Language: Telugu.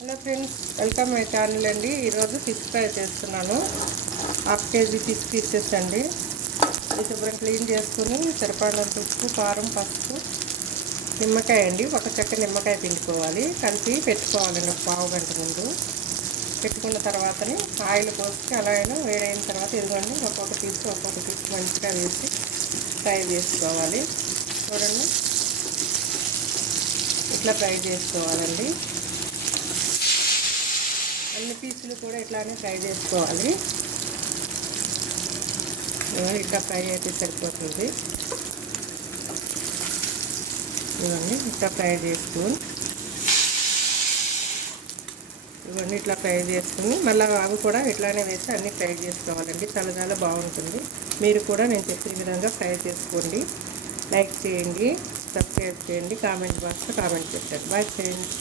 Hello friends, welcome my channel అండి. ఈరోజు ఫిష్ ఫ్రై చేస్తున్నాను. హాఫ్ కేజీ ఫిష్ పీసెస్ అండి. ఇది శుభ్రం క్లీన్ చేసుకుని సరిపడినంత ఉప్పు, కారం, పసుపు, నిమ్మకాయ అండి, ఒక చెక్క నిమ్మకాయ పిండుకోవాలి. కలిపి పెట్టుకోవాలండి ఒక పావు గంట ముందు. పెట్టుకున్న తర్వాతని ఆయిల్ పోసి అలా అయినా వేడైన తర్వాత ఇదిగోండి ఒక్కొక్క పీస్ మంచిగా వేసి ఫ్రై చేసుకోవాలి. చూడండి, ఇట్లా ఫ్రై చేసుకోవాలండి. అన్ని పీసులు కూడా ఇట్లానే ఫ్రై చేసుకోవాలి. ఇట్లా ఫ్రై అయితే సరిపోతుంది. ఇవన్నీ ఇట్లా ఫ్రై చేసుకుని ఇట్లా ఫ్రై చేసుకుని మళ్ళీ అవి కూడా ఇట్లానే వేసి అన్నీ ఫ్రై చేసుకోవాలండి. చాలా బాగుంటుంది. మీరు కూడా నేను చెప్పిన విధంగా ఫ్రై చేసుకోండి. లైక్ చేయండి, సబ్స్క్రైబ్ చేయండి, కామెంట్ బాక్స్లో కామెంట్ పెట్టండి. Bye friends.